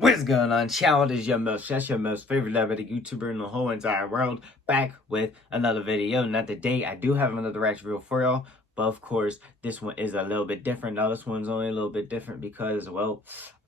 What's going on, child? It's your most favorite diabetic YouTuber in the whole entire world, back with another video. Not today, I do have another reaction video for y'all, but of course, this one is a little bit different. Now, this one's only a little bit different because, well,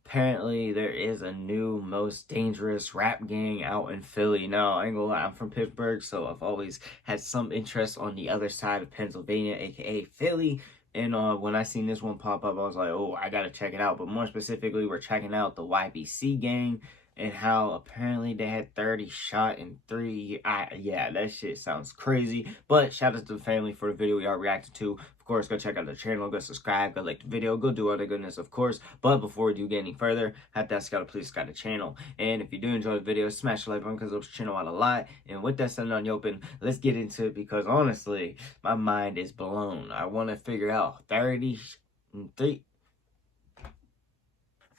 apparently there is a new most dangerous rap gang out in Philly. Now, I ain't gonna lie, I'm from Pittsburgh, so I've always had some interest on the other side of Pennsylvania, aka Philly. And when I seen this one pop up, I was like, oh, I gotta check it out. But more specifically, we're checking out the YBC gang and how apparently they had 30 shot in 3 yeah, that shit sounds crazy. But shout out to the family for the video we are reacting to. Of course, go check out the channel, go subscribe, go like the video, go do all the goodness, of course. But before we do get any further, I have to ask y'all to please subscribe to the channel. And if you do enjoy the video, smash the like button because it helps the channel out a lot. And with that said on the open, let's get into it because honestly, my mind is blown. I want to figure out 33.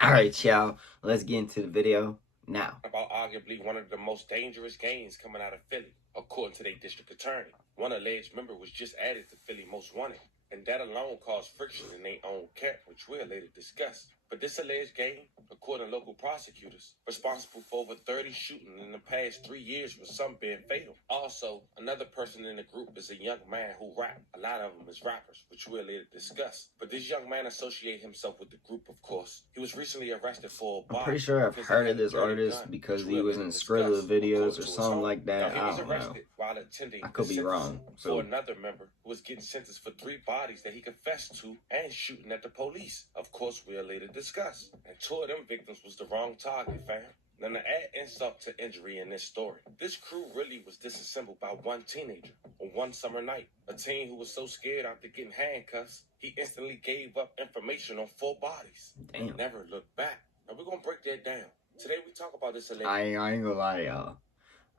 Alright, y'all, let's get into the video now. About arguably one of the most dangerous gangs coming out of Philly, according to their district attorney. One alleged member was just added to Philly Most Wanted, and that alone caused friction in their own camp, which we'll later discuss. But this alleged gang, according to local prosecutors, responsible for over 30 shootings in the past 3 years, with some being fatal. Also, another person in the group is a young man who rap. A lot of them is rappers, which we'll later discuss. But this young man associated himself with the group, of course. He was recently arrested for a I'm pretty sure I've heard of this artist because he was in Skrilla videos or something like that. I don't know. While attending I could be wrong. So another member who was getting sentenced for 3 bodies that he confessed to and shooting at the police. Of course, we'll later discuss. And 2 of them victims was the wrong target, fam. Now, to add insult to injury in this story, this crew really was disassembled by one teenager on one summer night. A teen who was so scared after getting handcuffs, he instantly gave up information on 4 bodies. Damn. Never looked back. Now, we're going to break that down. Today, we talk about this alleged... I ain't gonna lie, y'all.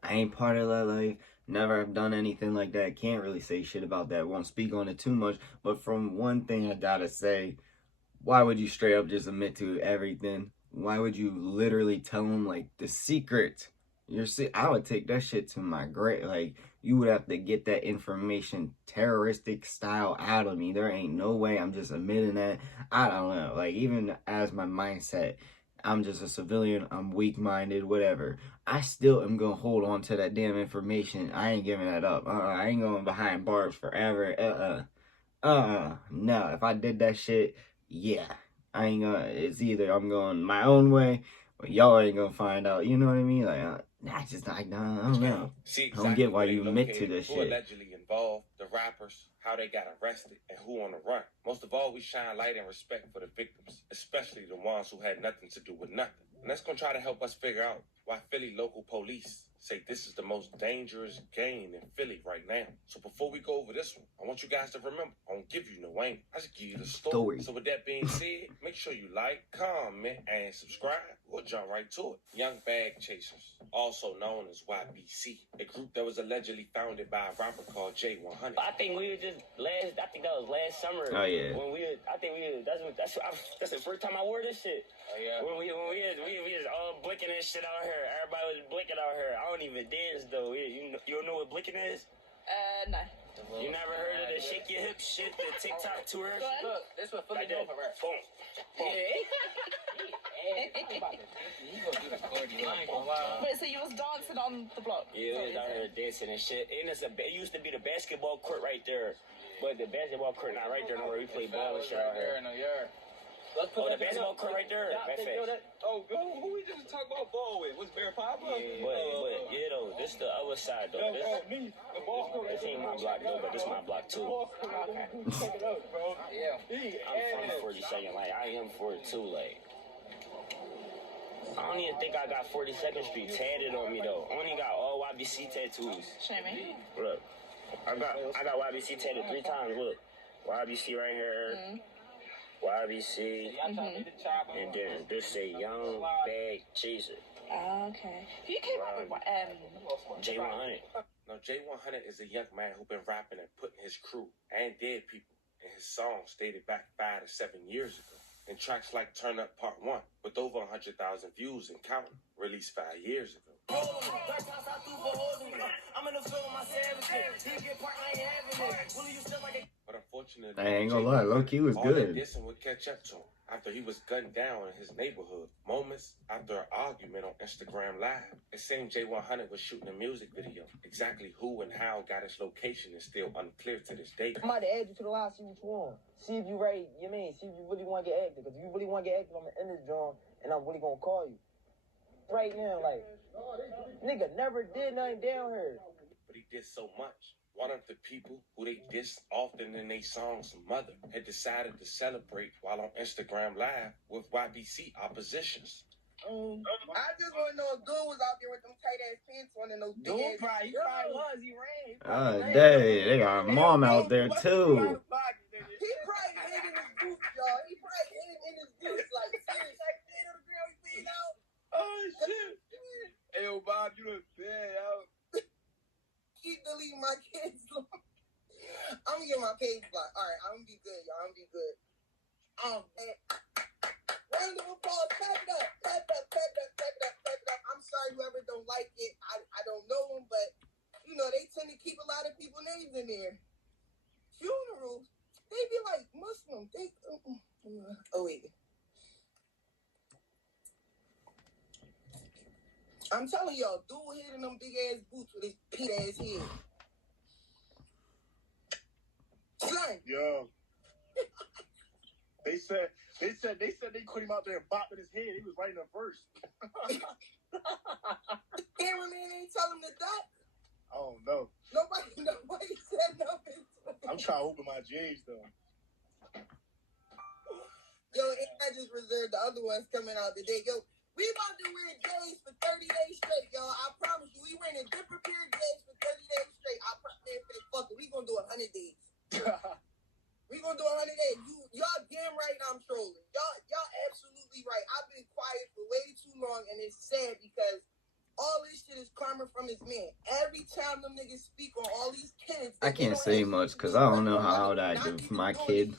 I ain't part of that life. Never have done anything like that. Can't really say shit about that. Won't speak on it too much. But from one thing I gotta say, why would you straight up just admit to everything? Why would you literally tell them, like, the secret? I would take that shit to my grave. Like, you would have to get that information terroristic style out of me. There ain't no way I'm just admitting that. I don't know. Like, even as my mindset, I'm just a civilian, I'm weak-minded, whatever. I still am going to hold on to that damn information. I ain't giving that up. I ain't going behind bars forever. No, if I did that shit, yeah. I ain't gonna, it's either I'm going my own way, or y'all ain't gonna find out, you know what I mean? Like, I don't know. See exactly I don't get why you admit to this who shit. Allegedly involved, the rappers, how they got arrested, and who on the run. Most of all, we shine light and respect for the victims, especially the ones who had nothing to do with nothing. And that's gonna try to help us figure out why Philly local police say this is the most dangerous gang in Philly right now. So before we go over this one, I want you guys to remember, I don't give you no aim. I just give you the story. So with that being said, make sure you like, comment, and subscribe. We'll jump right to it. Young Bag Chasers, also known as YBC, a group that was allegedly founded by a rapper called J100. I think we were just I think that was last summer. Oh yeah. When that's the first time I wore this shit. Oh yeah. When we was all blinking and shit out here. Everybody was blinking out here. I don't even dance though. You don't know what blinking is? No. You never heard of the shake your hips shit, the TikTok tour? Look, that's what Philly doing for rap. Boom. Wait, so you was dancing on the block? Yeah, we was out here dancing and shit. And it used to be the basketball court right there. But the basketball court not right there no where we play ball and shit out here. Oh, the basketball court right there. Who we just talk about ball with? Was Bear Papa? Yeah, but yeah, though, this the other side, though. This ain't my block, though, but this my block, too. Yeah. I'm from 42nd, like, I am 42, like. I don't even think I got 42nd Street tatted on me, though. I only got all YBC tattoos. Show me. Look, I got YBC tatted 3 times, look. YBC right here. YBC, and then this say Young Bag Chaser. Oh, okay. Who came up with J100. Now, J100 is a young man who been rapping and putting his crew and dead people in his songs dated back 5 to 7 years ago. In tracks like Turn Up Part 1, with over 100,000 views and counting, released 5 years ago. But unfortunately, I ain't gonna lie, low-key was all good. that dissing would catch up to him after he was gunned down in his neighborhood, moments after an argument on Instagram Live. It seemed J100 was shooting a music video. Exactly who and how got his location is still unclear to this day. I might add you to the line, see what you want. See if you ready, see if you really want to get active. Because if you really want to get active, I'm going to end this joint, and I'm really going to call you. Right now, like, nigga never did nothing down here. But he did so much. One of the people who they dissed often in their song's mother had decided to celebrate while on Instagram Live with YBC oppositions. I just want to know if dude was out there with them tight ass pants on and those big ass. He probably was. He ran. Dang, they got mom out there too. He probably hid in his boots, y'all. He probably hid in his boots, like serious. Like, the girl he beat out. Oh shit. Hey, yo, Bob, you look bad out. Keep deleting my kids. I'm gonna get my page blocked. All right, I'm gonna be good, y'all. I'm gonna be good. Round of applause. Clap it up. Clap it up. Clap it up. Clap it up. Clap it up. I'm sorry whoever don't like it. I don't know them, but you know they tend to keep a lot of people's names in there. Funerals, they be like Muslim. They oh wait. I'm telling y'all, dude hit in them big ass boots with his pit ass head. Son. Yo. They said they put him out there and bopping his head. He was writing a verse. Cameraman ain't tell him to duck. I don't know. Nobody said nothing. I'm trying to open my J's though. Yo, and I just reserved the other ones coming out today. Yo, we about to wear J's for 30 days straight, y'all. I promise you, we wearing a different pair of J's for 30 days straight. I promise you, fuck it. We gonna do 100 days. We gonna do 100 days. Y'all damn right I'm trolling. Y'all absolutely right. I've been quiet for way too long, and it's sad because all this shit is karma from his man. Every time them niggas speak on all these kids, I can't say much because I don't know how old I'd do for my kid.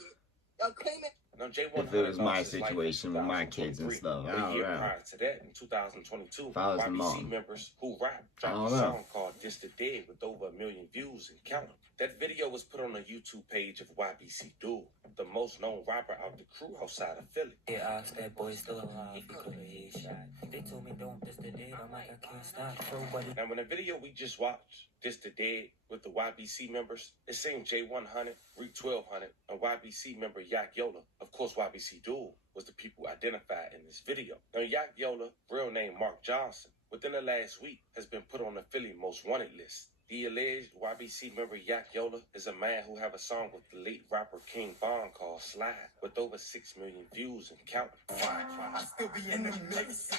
Y'all claiming. Now, J100 If it was my lost his life in situation with my kids and 2023. stuff, I A don't year know. prior to that, in 2022, If I was the YBC mom. members who rap I dropped don't a know. song called Diss the Dead with over 1 million views and counting. That video was put on the YouTube page of YBC Duel, the most known rapper out the crew outside of Philly. Yeah, I asked that boy still alive because of his shot. They told me don't diss the dead. I'm like, I can't stop. Nobody. Now, when the video we just watched, Diss the Dead with the YBC members, it seemed J100, Reek 1200, and YBC member Yak Yola. Of course, YBC Duel was the people identified in this video. Now, Yak Yola, real name Mark Johnson, within the last week has been put on the Philly Most Wanted list. The alleged YBC member Yak Yola is a man who have a song with the late rapper King Von called Slide, with over 6 million views and counting. I still be in the mix.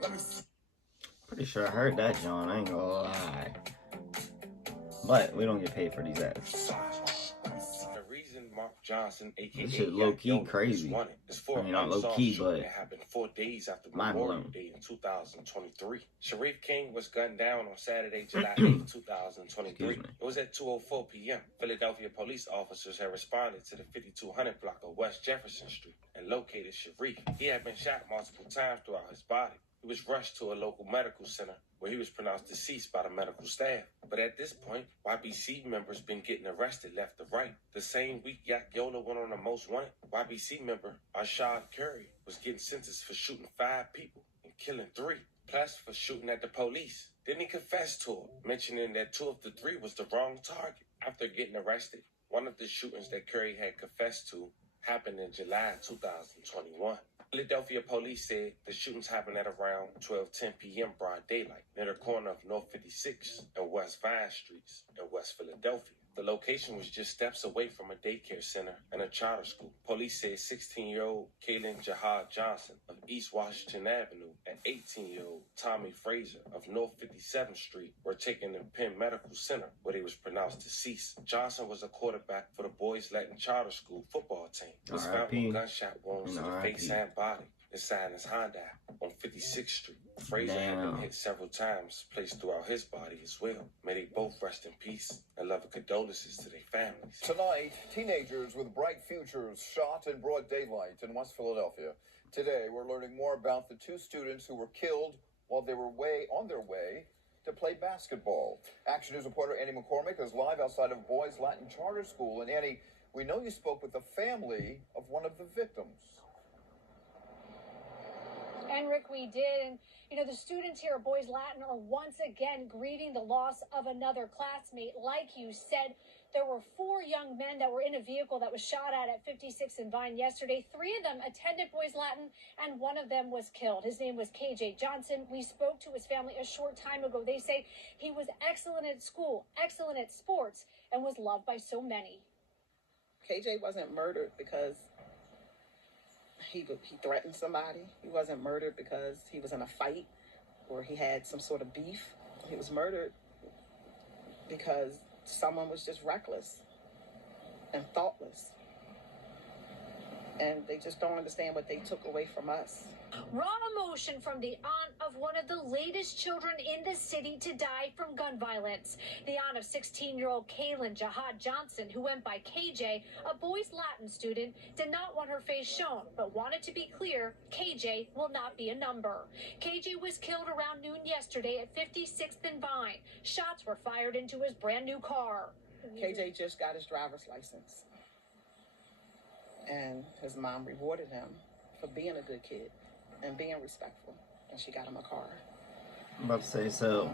Let me see. Pretty sure I heard that, John. I ain't gonna lie. But we don't get paid for these ads. The reason Mark Johnson, aka This shit Yak low-key Yola, crazy. is wanted is for I mean, not an unsolved low-key, shooting but that happened 4 days after mind Memorial blown. Day in 2023. Sharif King was gunned down on Saturday, July 8, 2023. Excuse me. It was at 2:04 p.m. Philadelphia police officers had responded to the 5200 block of West Jefferson Street and located Sharif. He had been shot multiple times throughout his body. He was rushed to a local medical center where he was pronounced deceased by the medical staff. But at this point, YBC members been getting arrested left and right. The same week Yak Yola went on the most wanted, YBC member Arshad Curry was getting sentenced for shooting 5 people and killing 3, plus for shooting at the police. Then he confessed to it, mentioning that 2 of the 3 was the wrong target. After getting arrested, one of the shootings that Curry had confessed to happened in July 2021. Philadelphia police said the shootings happened at around 12:10 p.m. broad daylight near the corner of North 56 and West Vine Streets in West Philadelphia. The location was just steps away from a daycare center and a charter school. Police said 16-year-old Kaylin Jahad Johnson of East Washington Avenue and 18-year-old Tommy Fraser of North 57th Street were taken to Penn Medical Center where they was pronounced deceased. Johnson was a quarterback for the boys Latin charter school football team. He was found with gunshot wounds to the face and body inside his Honda on 56th Street. Fraser had been hit several times, placed throughout his body as well. May they both rest in peace and love and condolences to their families. Tonight, teenagers with bright futures shot in broad daylight in West Philadelphia. Today, we're learning more about the two students who were killed while they were on their way to play basketball. Action News reporter Annie McCormick is live outside of Boys Latin Charter School. And Annie, we know you spoke with the family of one of the victims. And Rick, we did. And, you know, the students here at Boys Latin are once again grieving the loss of another classmate. Like you said, there were 4 young men that were in a vehicle that was shot at 56 and Vine yesterday. 3 of them attended Boys Latin, and 1 of them was killed. His name was KJ Johnson. We spoke to his family a short time ago. They say he was excellent at school, excellent at sports, and was loved by so many. KJ wasn't murdered because he threatened somebody. He wasn't murdered because he was in a fight or he had some sort of beef. He was murdered because someone was just reckless and thoughtless. And they just don't understand what they took away from us. Raw emotion from the aunt of one of the latest children in the city to die from gun violence. The aunt of 16-year-old Kaylin Jihad Johnson, who went by KJ, a Boys Latin student, did not want her face shown, but wanted to be clear, KJ will not be a number. KJ was killed around noon yesterday at 56th and Vine. Shots were fired into his brand new car. KJ just got his driver's license. And his mom rewarded him for being a good kid and being respectful. And she got him a car. I'm about to say, so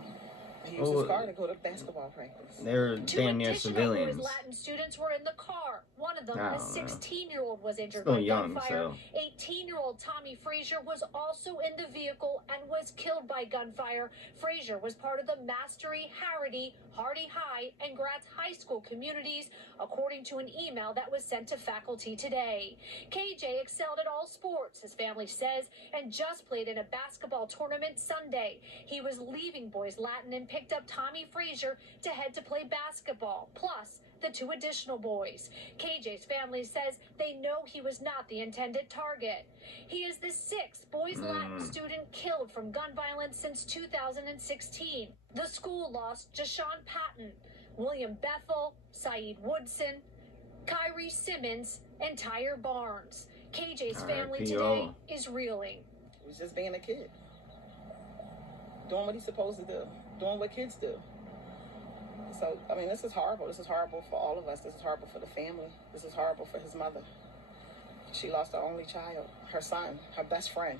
he used his car to go to basketball practice. They're damn near civilians. 2 Latin students were in the car. One of them, a 16-year-old, was injured Still by young, gunfire. so 18-year-old Tommy Frazier was also in the vehicle and was killed by gunfire. Frazier was part of the Mastery, Harrity, Hardy High, and Gratz High School communities, according to an email that was sent to faculty today. KJ excelled at all sports, his family says, and just played in a basketball tournament Sunday. He was leaving Boys Latin and picked up Tommy Frazier to head to play basketball, plus the 2 additional boys. KJ's family says they know he was not the intended target. He is the 6th Boys Latin student killed from gun violence since 2016. The school lost Jashawn Patton, William Bethel, Saeed Woodson, Kyrie Simmons, and Tyre Barnes. KJ's family today is reeling. He was just being a kid. Doing what he's supposed to do. Doing what kids do. So, I mean, this is horrible. This is horrible for all of us. This is horrible for the family. This is horrible for his mother. She lost her only child, her son, her best friend.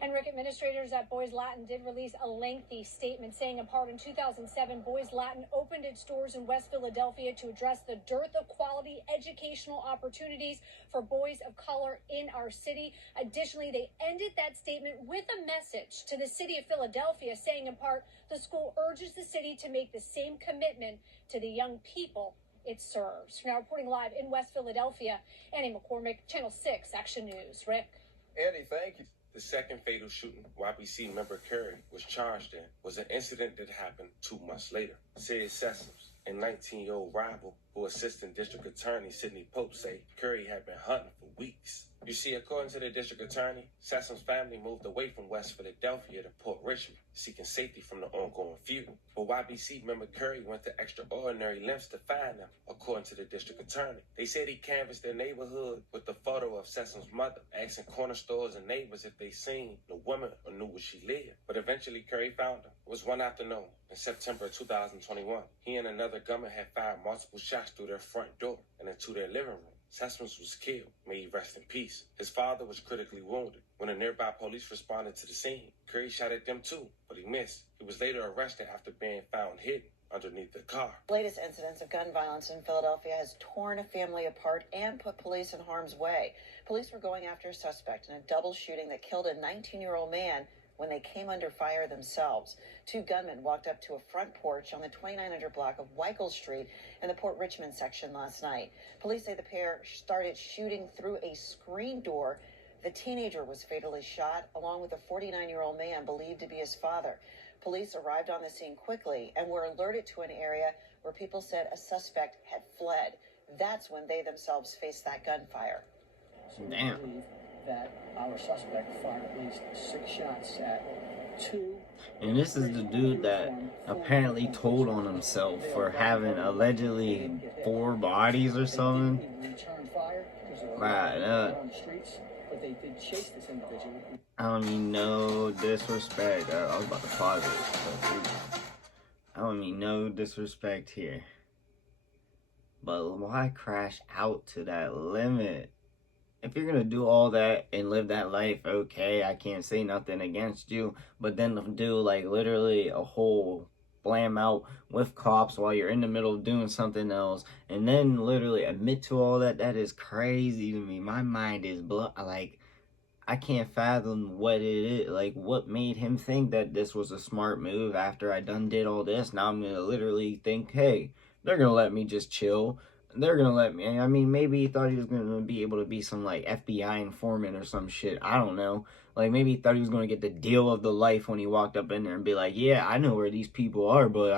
And Rick, administrators at Boys Latin did release a lengthy statement saying in part in 2007, Boys Latin opened its doors in West Philadelphia to address the dearth of quality educational opportunities for boys of color in our city. Additionally, they ended that statement with a message to the city of Philadelphia saying in part, the school urges the city to make the same commitment to the young people it serves. Now reporting live in West Philadelphia, Annie McCormick, Channel 6 Action News. Rick. Annie, thank you. The second fatal shooting YBC member Curry was charged in was an incident that happened 2 months later. Sid Sessoms, a 19-year-old rival who Assistant District Attorney Sidney Pope say Curry had been hunting for weeks. You see, according to the district attorney, Sessom's family moved away from West Philadelphia to Port Richmond, seeking safety from the ongoing feud. But YBC member Curry went to extraordinary lengths to find them, according to the district attorney. They said he canvassed their neighborhood with the photo of Sessom's mother, asking corner stores and neighbors if they seen the woman or knew where she lived. But eventually, Curry found her. It was one afternoon in September 2021. He and another gunman had fired multiple shots through their front door and into their living room. Sessoms was killed. May he rest in peace. His father was critically wounded. When the nearby police responded to the scene, Curry shot at them too, but he missed. He was later arrested after being found hidden underneath the car. The latest incidents of gun violence in Philadelphia has torn a family apart and put police in harm's way. Police were going after a suspect in a double shooting that killed a 19-year-old man when they came under fire themselves. 2 gunmen walked up to a front porch on the 2900 block of Weichel Street in the Port Richmond section last night. Police say the pair started shooting through a screen door. The teenager was fatally shot, along with a 49-year-old man believed to be his father. Police arrived on the scene quickly and were alerted to an area where people said a suspect had fled. That's when they themselves faced that gunfire. Damn. That our suspect fired at least 6 shots at 2. And this is the dude that apparently told on himself for having allegedly 4 bodies or something. Right, on the streets, but they did chase this individual. I don't mean no disrespect. I was about to pause it. I don't mean no disrespect here. But why crash out to that limit? If you're gonna do all that and live that life, okay, I can't say nothing against you. But then do like literally a whole blam out with cops while you're in the middle of doing something else, and then literally admit to all that, that is crazy to me. My mind is like, I can't fathom what it is. Like, what made him think that this was a smart move after I done did all this? Now I'm gonna literally think, hey, they're gonna let me just chill. They're gonna let me. I mean, maybe he thought he was gonna be able to be some like FBI informant or some shit. I don't know. Like, maybe he thought he was gonna get the deal of the life when he walked up in there and be like, yeah, I know where these people are, but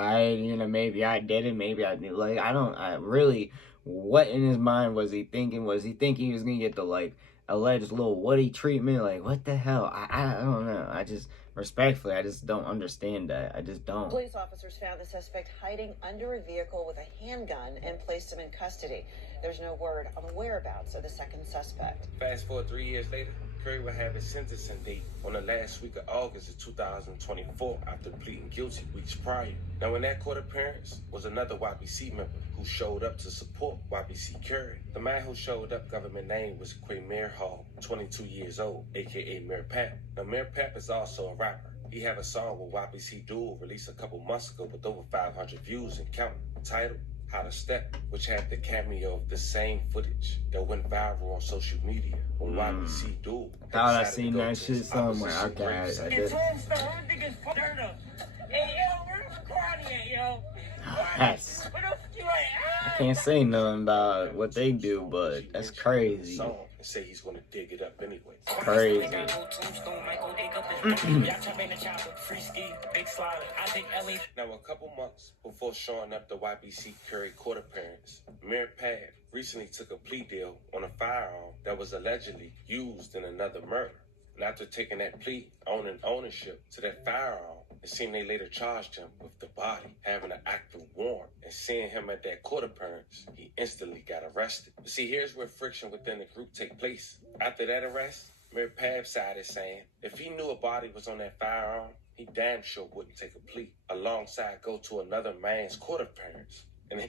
maybe I didn't. Maybe I knew. Like, I really, what in his mind was he thinking? Was he thinking he was gonna get the like alleged little Woody treatment? Like, what the hell? I don't know. I just, respectfully, I just don't understand that. I just don't. Police officers found the suspect hiding under a vehicle with a handgun and placed him in custody. There's no word on the whereabouts of the second suspect. Fast forward 3 years later, Curry will have his sentencing date on the last week of August of 2024 after pleading guilty weeks prior. Now, in that court appearance was another YBC member who showed up to support YBC Curry. The man who showed up, government name was Quamir Hall, 22 years old, aka Mir Pap. Now, Mir Pap is also a rapper. He had a song with YBC Duel released a couple months ago with over 500 views and counting, titled How to Step, which had the cameo of the same footage that went viral on social media when YBC Duel. Thought I seen that shit somewhere. Okay, I did. That's, I can't say nothing about what they do, but that's crazy. Say he's gonna dig it up anyway. Crazy. Now, a couple months before showing up the YBC Curry court appearance, Mir Pad recently took a plea deal on a firearm that was allegedly used in another murder. And after taking that plea, owning ownership to that firearm, it seemed they later charged him with the body, having an active warrant, and seeing him at that court appearance, he instantly got arrested. But see, here's where friction within the group take place. After that arrest, Mir Pab's side is saying if he knew a body was on that firearm, he damn sure wouldn't take a plea, alongside go to another man's court appearance. And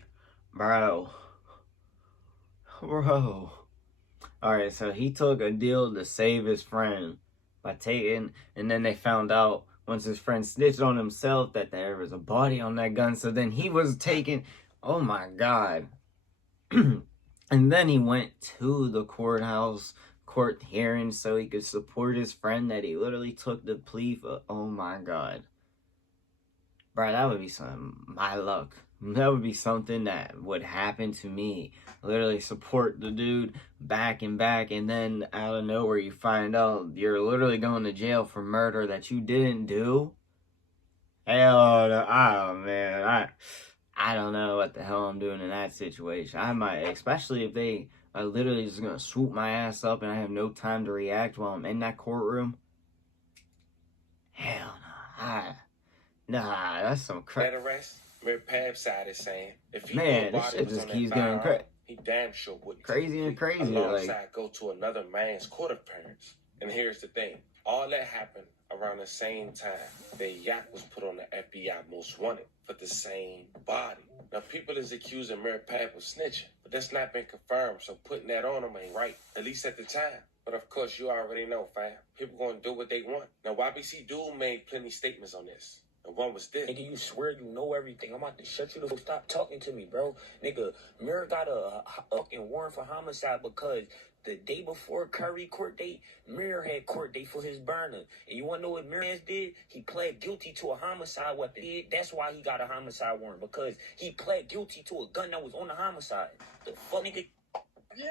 Bro. Alright, so he took a deal to save his friend by taking, and then they found out once his friend snitched on himself that there was a body on that gun, so then he was taken. Oh my God. And then he went to the court hearing so he could support his friend that he literally took the plea for. Oh my God. Bro, that would be my luck. That would be something that would happen to me. Literally support the dude back, and then out of nowhere you find out you're literally going to jail for murder that you didn't do. Hell no. Oh man, I don't know what the hell I'm doing in that situation. I might, especially if they are literally just gonna swoop my ass up and I have no time to react while I'm in that courtroom. Hell no. Nah, that's some crap. That arrest, Mir Pab's side is saying if he man, this shit just keeps getting crazy. He damn sure wouldn't. Crazy and crazy. Alongside like, go to another man's court appearance. And here's the thing. All that happened around the same time that Yak was put on the FBI most wanted for the same body. Now, people is accusing Mir Pab of snitching, but that's not been confirmed, so putting that on him ain't right, at least at the time. But of course, you already know, fam. People gonna do what they want. Now, YBC Dude made plenty statements on this. And one was this. Nigga, you swear you know everything. I'm about to shut you the fuck. Stop talking to me, bro. Nigga, Mir got a fucking warrant for homicide because the day before Curry court date, Mir had court date for his burner. And you want to know what Mir did? He pled guilty to a homicide weapon. That's why he got a homicide warrant, because he pled guilty to a gun that was on the homicide. The fuck, nigga? Yeah.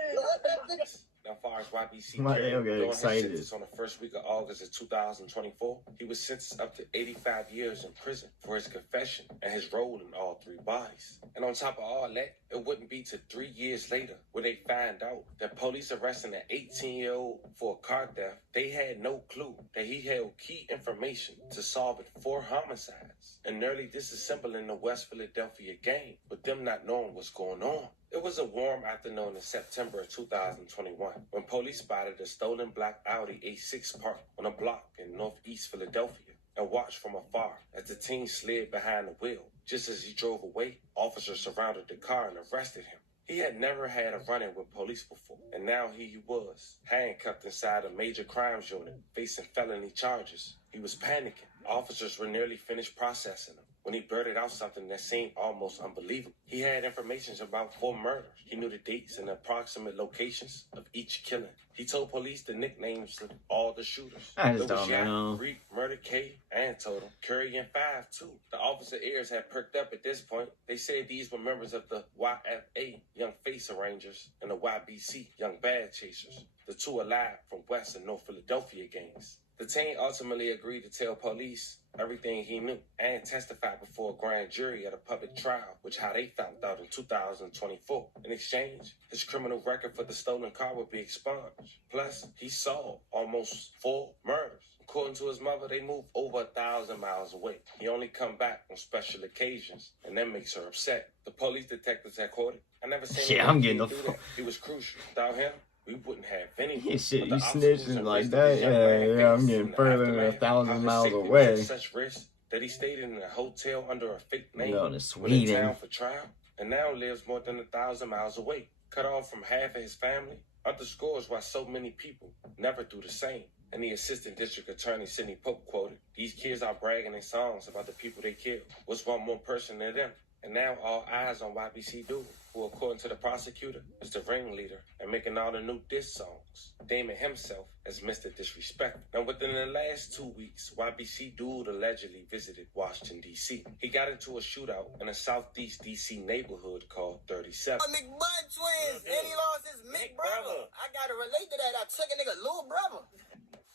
Now, as far as YBC during his sentence on the first week of August of 2024, he was sentenced up to 85 years in prison for his confession and his role in all three bodies. And on top of all that, it wouldn't be till 3 years later where they find out that police arresting an 18-year-old for a car theft. They had no clue that he held key information to solve 4 homicides and nearly disassembling the West Philadelphia gang, with them not knowing what's going on. It was a warm afternoon in September of 2021 when police spotted a stolen black Audi A6 parked on a block in northeast Philadelphia and watched from afar as the teen slid behind the wheel. Just as he drove away, officers surrounded the car and arrested him. He had never had a run-in with police before, and now here he was, handcuffed inside a major crimes unit, facing felony charges. He was panicking. Officers were nearly finished processing him when he blurted out something that seemed almost unbelievable. He had information about 4 murders. He knew the dates and approximate locations of each killing. He told police the nicknames of all the shooters. I just don't know. Reek, Murder K, and Totem. Curry and 5, too. The officer ears had perked up at this point. They said these were members of the YFA, Young Face Arrangers, and the YBC, Young Bad Chasers. The 2 alive from West and North Philadelphia gangs. The teen ultimately agreed to tell police everything he knew and testified before a grand jury at a public trial, which how they found out in 2024. In exchange, his criminal record for the stolen car would be expunged. Plus, he saw almost 4 murders. According to his mother, they moved over 1,000 miles away. He only come back on special occasions, and that makes her upset. The police detectives had caught it. I never seen him do that. He was crucial. Without him, we wouldn't have anything. Yeah, shit, you snitching like that? Yeah, I'm getting further than 1,000 miles away. Such risk that he stayed in a hotel under a fake name. Going to went in Sweden. town for trial, and now lives more than 1,000 miles away. Cut off from half of his family, underscores why so many people never do the same. And the assistant district attorney, Sidney Pope, quoted, "These kids are bragging in songs about the people they killed. What's one more person than them?" And now all eyes on YBC Dude, who according to the prosecutor is the ringleader and making all the new diss songs. Damon himself as Mr. Disrespect. Now within the last 2 weeks, YBC Dude allegedly visited Washington, D.C. He got into a shootout in a southeast D.C. neighborhood called 37. McButt twins, and he lost his Mick brother. I gotta relate to that. I took a nigga little brother.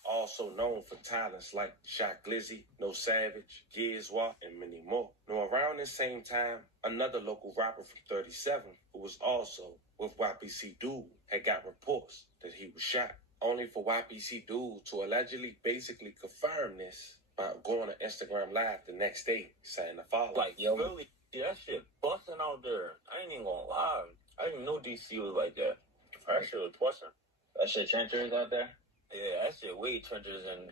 Also known for talents like Shaq Glizzy, No Savage, Gizwa, and many more. Now around the same time, another local rapper from 37, who was also with YBC Dude, had got reports that he was shot. Only for YBC Dude to allegedly basically confirm this by going to Instagram Live the next day, saying the following. Like, yo, really, that shit busting out there. I ain't even gonna lie. I didn't know DC was like that. That shit was busting. That shit trenchers out there? Yeah, that shit way trenchers and...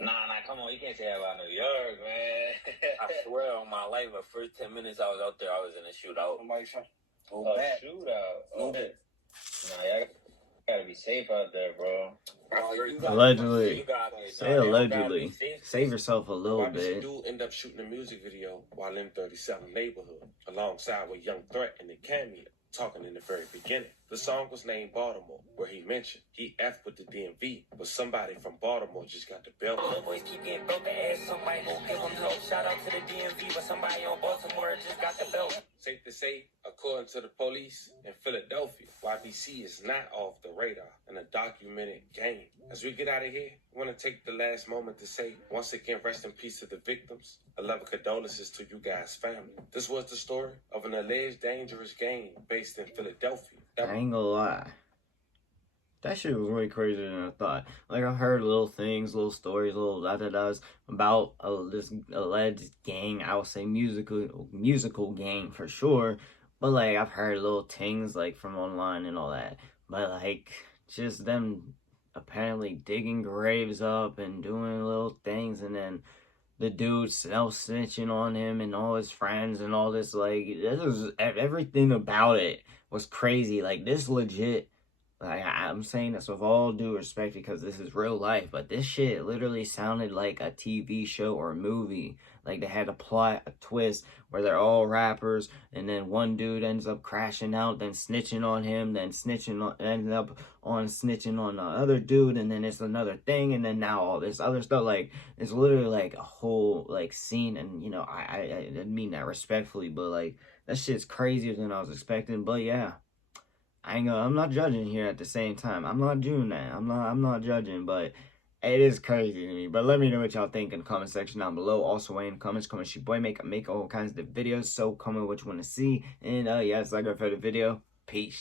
Nah, come on, you can't say that about New York, man. I swear on my life, the first 10 minutes I was out there, I was in a shootout. Shootout. Oh, nah, y'all gotta be safe out there, bro. Allegedly. Say allegedly. Save yourself a little YBC bit. Dude ended up shooting a music video while in 37 neighborhood, alongside with Young Threat in the cameo, talking in the very beginning. The song was named Baltimore, where he mentioned he F'd with the DMV, but somebody from Baltimore just got the belt. Boys keep getting broke, the ass, somebody gon' give them help. Shout out to the DMV, but somebody on Baltimore just got the belt. Safe to say, according to the police in Philadelphia, YBC is not off the radar in a documented game. As we get out of here, I want to take the last moment to say, once again, rest in peace to the victims. A love and condolences to you guys' family. This was the story of an alleged dangerous gang based in Philadelphia. I ain't gonna lie. That shit was way crazier than I thought. Like, I've heard little things, little stories, little da-da-das about this alleged gang. I would say musical gang for sure. But, like, I've heard little things, like, from online and all that. But, like, just them apparently digging graves up and doing little things. And then the dude snitching on him and all his friends and all this. Like, this was everything about it was crazy. Like, this legit, like, I'm saying this with all due respect because this is real life, but this shit literally sounded like a TV show or a movie. Like, they had a plot, a twist, where they're all rappers, and then one dude ends up crashing out, then snitching on him, then ends up snitching on the other dude, and then it's another thing, and then now all this other stuff. Like, it's literally like a whole, like, scene, and, you know, I didn't mean that respectfully, but, like, that shit's crazier than I was expecting. But yeah, I'm not judging here at the same time. I'm not doing that. I'm not judging, but it is crazy to me. But let me know what y'all think in the comment section down below. Also, weigh in the comments. Comment your boy make all kinds of videos. So comment what you want to see. And yeah, it's like I for the video. Peace.